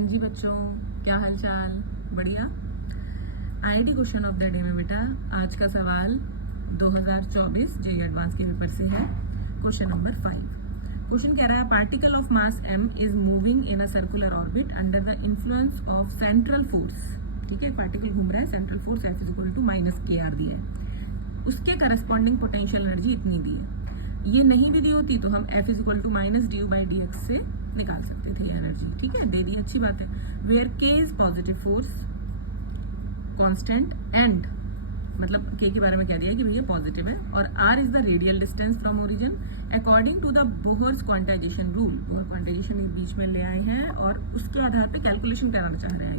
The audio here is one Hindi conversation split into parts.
जी बच्चों, क्या हाल चाल? बढ़िया। IIT question of the day में बेटा आज का सवाल 2024 जेईई एडवांस के पेपर से है। Question number 5। क्वेश्चन कह रहा है particle of mass m is moving in a circular orbit under the influence of central force. ठीक है, पार्टिकल घूम रहा है, central force F is equal to -kr दी है, उसके करस्पॉन्डिंग पोटेंशियल एनर्जी इतनी दी है। ये नहीं भी दी होती तो हम F is equal to -du/dx से निकाल सकते थे एनर्जी। ठीक है, दे दी, अच्छी बात है। Where k is positive force constant and मतलब k के बारे में कह दिया कि भैया पॉजिटिव है और r is the radial distance from origin according to the Bohr's quantization rule. Bohr quantization बीच में ले आए हैं और उसके आधार पे कैलकुलेशन कराना चाह रहे हैं,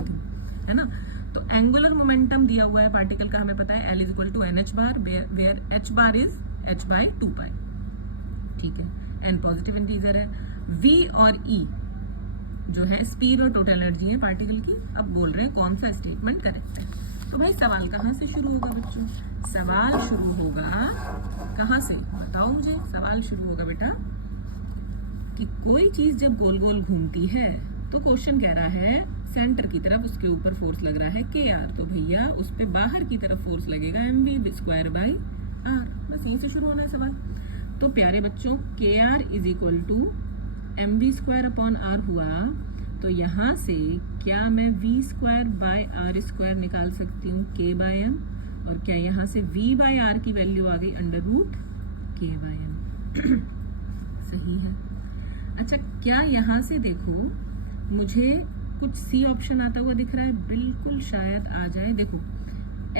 है ना। तो एंगुलर मोमेंटम दिया हुआ है पार्टिकल का, हमें पता है L is equal to NH bar, where H bar is h/2π। ठीक है, n पॉजिटिव इंटीजर है। v और e जो है स्पीड और टोटल एनर्जी है पार्टिकल की। अब बोल रहे हैं कौन सा स्टेटमेंट करेक्ट है। तो भाई सवाल कहाँ से शुरू होगा बच्चों? सवाल शुरू होगा कहाँ से, बताओ मुझे। सवाल शुरू होगा बेटा कि कोई चीज जब गोल गोल घूमती है तो क्वेश्चन कह रहा है सेंटर की तरफ उसके ऊपर फोर्स लग रहा है kr, तो भैया उस पे बाहर की तरफ फोर्स लगेगा mv²/r। बस यहीं से शुरू होना है सवाल। तो प्यारे बच्चों kr is equal to mv²/r हुआ, तो यहाँ से क्या मैं v²/r² निकाल सकती हूँ k/m, और क्या यहाँ से v/r की वैल्यू आ गई √k/m। सही है। अच्छा, क्या यहाँ से देखो मुझे कुछ सी ऑप्शन आता हुआ दिख रहा है? बिल्कुल शायद आ जाए। देखो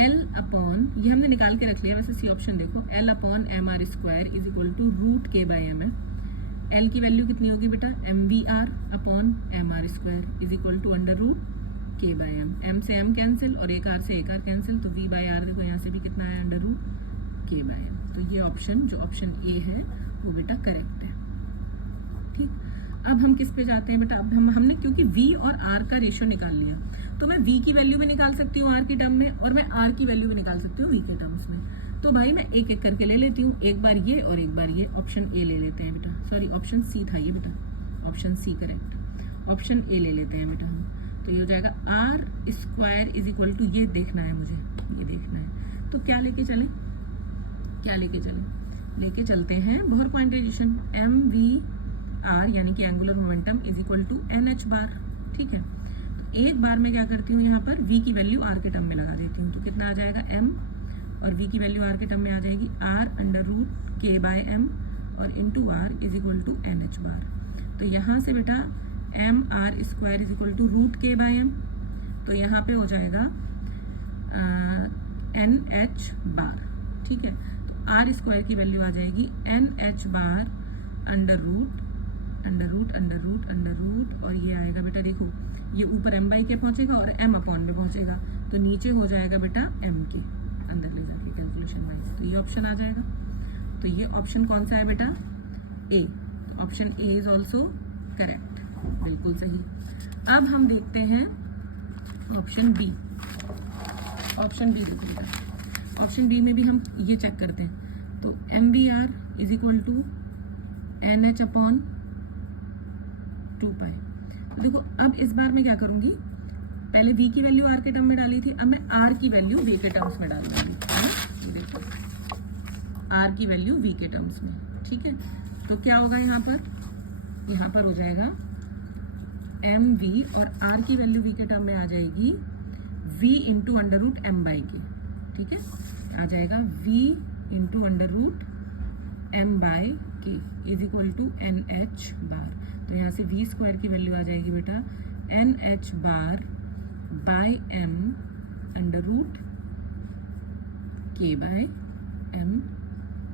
L अपॉन, ये हमने निकाल के रख लिया, वैसे सी ऑप्शन देखो L/mr² is equal to √k/m है। L की वैल्यू कितनी होगी बेटा? mvr/mr² is equal to √k/m। m से m कैंसिल और एक r से एक r कैंसिल, तो v/r देखो यहाँ से भी कितना आया √k/m। तो ये ऑप्शन जो ऑप्शन ए है वो बेटा करेक्ट है। ठीक, अब हम किस पे जाते हैं बेटा? अब हमने क्योंकि v और r का रेशियो निकाल लिया, तो मैं v की वैल्यू भी निकाल सकती हूँ r की टर्म में और मैं r की वैल्यू भी निकाल सकती हूँ v के टर्म्स में। तो भाई मैं एक एक करके ले लेती हूँ, एक बार ये और एक बार ये। ऑप्शन ए ले लेते हैं बेटा, सॉरी ऑप्शन सी था ये बेटा, option C correct. Option A ले लेते हैं बेटा हम, तो ये हो जाएगा r² इज इक्वल टू, ये देखना है मुझे, ये देखना है। तो क्या लेके चलें, क्या लेके चलें? लेके चलते हैं बोहर क्वांटाइजेशन mvr यानी कि angular momentum is equal to NH bar. ठीक है, तो एक बार मैं क्या करती हूँ, यहाँ पर v की वैल्यू r के टर्म में लगा देती हूँ, तो कितना आ जाएगा m, और v की वैल्यू r के टर्म में आ जाएगी r√k/m और into r is equal to NH bar. तो यहाँ से बेटा mr² is equal to √k/m, तो यहाँ पे हो जाएगा NH बार। ठीक है, तो r² की वैल्यू आ जाएगी NH बार अंडर रूट और ये आएगा बेटा, देखो ये ऊपर m/k पहुंचेगा और m/में पहुंचेगा, तो नीचे हो जाएगा बेटा m के अंदर ले जाके कैलकुलेशन वाइज, तो ये ऑप्शन आ जाएगा। तो ये ऑप्शन कौन सा है बेटा? A. Option A is also correct, बिल्कुल सही। अब हम देखते हैं ऑप्शन बी। ऑप्शन बी देखो बेटा, ऑप्शन बी में भी हम ये चेक करते हैं। तो mvr is equal to NH/2π। तो देखो अब इस बार मैं क्या करूंगी, पहले v की वैल्यू r के टर्म में डाली थी, अब मैं r की वैल्यू v के टर्म्स में डालूंगी, है ना। देखो r की वैल्यू v के टर्म्स में। ठीक है, तो क्या होगा यहाँ पर हो जाएगा mv और r की वैल्यू v के टर्म में आ जाएगी v इंटू √m/k। ठीक है, आ जाएगा v into √m/k is equal to NH bar. तो यहाँ से v² की वैल्यू आ जाएगी बेटा NH बार बाय m √k/m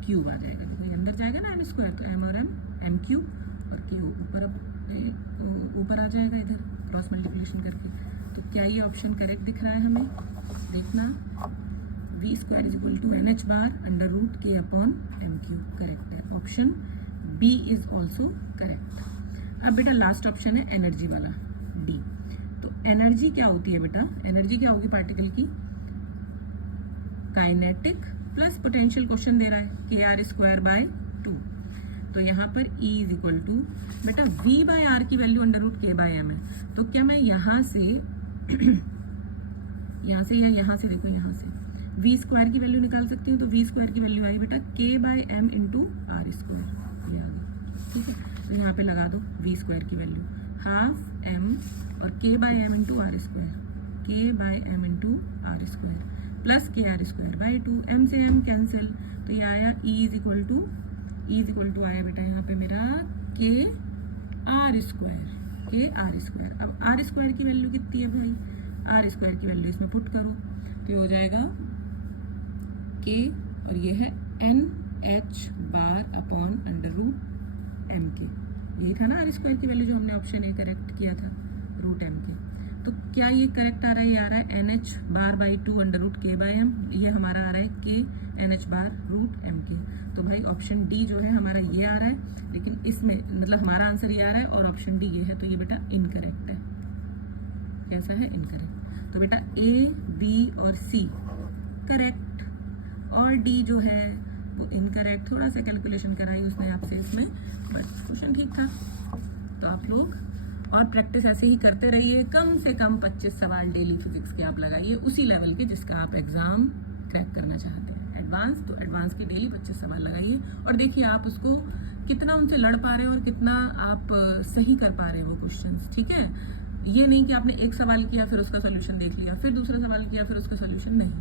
क्यूब आ जाएगा। देखो ये अंदर जाएगा ना m², तो m और m क्यूब और k ऊपर आ जाएगा इधर क्रॉस मल्टीप्लिकेशन करके। तो क्या ये ऑप्शन करेक्ट दिख रहा है हमें? देखना, v² is equal to NH bar √k/m³ correct है। Option B is also correct. अब बेटा लास्ट ऑप्शन है एनर्जी वाला, डी। तो एनर्जी क्या होती है बेटा? एनर्जी क्या होगी पार्टिकल की? काइनेटिक प्लस पोटेंशियल क्वेश्चन दे रहा है kr² /2। तो यहाँ पर E इज इक्वल टू बेटा V बाय आर की value under root K by M है, तो क्या मैं यहाँ से या यहाँ से देखो यहाँ से V स्क्वायर की वैल्यू निकाल सकती हूँ। तो V स्क्वायर की वैल्यू आई बेटा K by M into R square, ये आ गई। ठीक है, तो यहाँ पे लगा दो V स्क्वायर की वैल्यू हाफ M और K by M into R square, K by M into R square plus K R square by 2, M से M कैंसिल, तो ये आया E इज इक्वल टू आया बेटा यहाँ पे मेरा K आर स्क्वायर। अब आर स्क्वायर की वैल्यू कितनी है भाई, आर स्क्वायर की वैल्यू इसमें पुट करो तो ये हो जाएगा K और ये है NH bar upon under root M के, यही था ना आर स्क्वायर की वैल्यू जो हमने ऑप्शन ए करेक्ट किया था, रूट M के। तो क्या ये करेक्ट आ रहा है, ये आ रहा है NH bar by 2 under root K by M, ये हमारा आ रहा है K NH bar root M के। तो भाई ऑप्शन डी जो है हमारा ये आ रहा है, लेकिन इसमें मतलब हमारा आंसर ये आ रहा है और ऑप्शन डी ये है, तो ये बेटा इनकरेक्ट है। कैसा है, इनकरेक्ट। तो बेटा A, B और C करेक्ट और D जो है वो इनकरेक्ट। थोड़ा सा कैलकुलेशन कराई उसने आपसे इसमें, बस क्वेश्चन ठीक था। तो आप लोग और प्रैक्टिस ऐसे ही करते रहिए, कम से कम 25 सवाल डेली फिजिक्स के आप लगाइए, उसी लेवल के जिसका आप एग्जाम क्रैक करना चाहते हैं। एडवांस तो एडवांस के डेली 25 सवाल लगाइए और देखिए आप उसको कितना उनसे लड़ पा रहे हैं और कितना आप सही कर पा रहे हैं वो क्वेश्चंस। ठीक है, ये नहीं कि आपने एक सवाल किया फिर उसका सोल्यूशन देख लिया, फिर दूसरा सवाल किया फिर उसका सोल्यूशन, नहीं,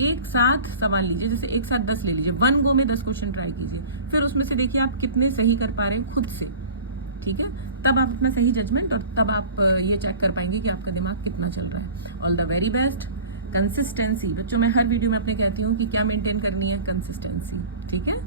एक साथ सवाल लीजिए, जैसे एक साथ 10 ले लीजिए, 1 गो में 10 क्वेश्चन ट्राई कीजिए, फिर उसमें से देखिए आप कितने सही कर पा रहे हैं खुद से। ठीक है, तब आप अपना सही जजमेंट और तब आप ये चेक कर पाएंगे कि आपका दिमाग कितना चल रहा है। All the very best. Consistency बच्चों, मैं हर वीडियो में अपने कहती हूँ कि क्या मेंटेन करनी है, कंसिस्टेंसी। ठीक है।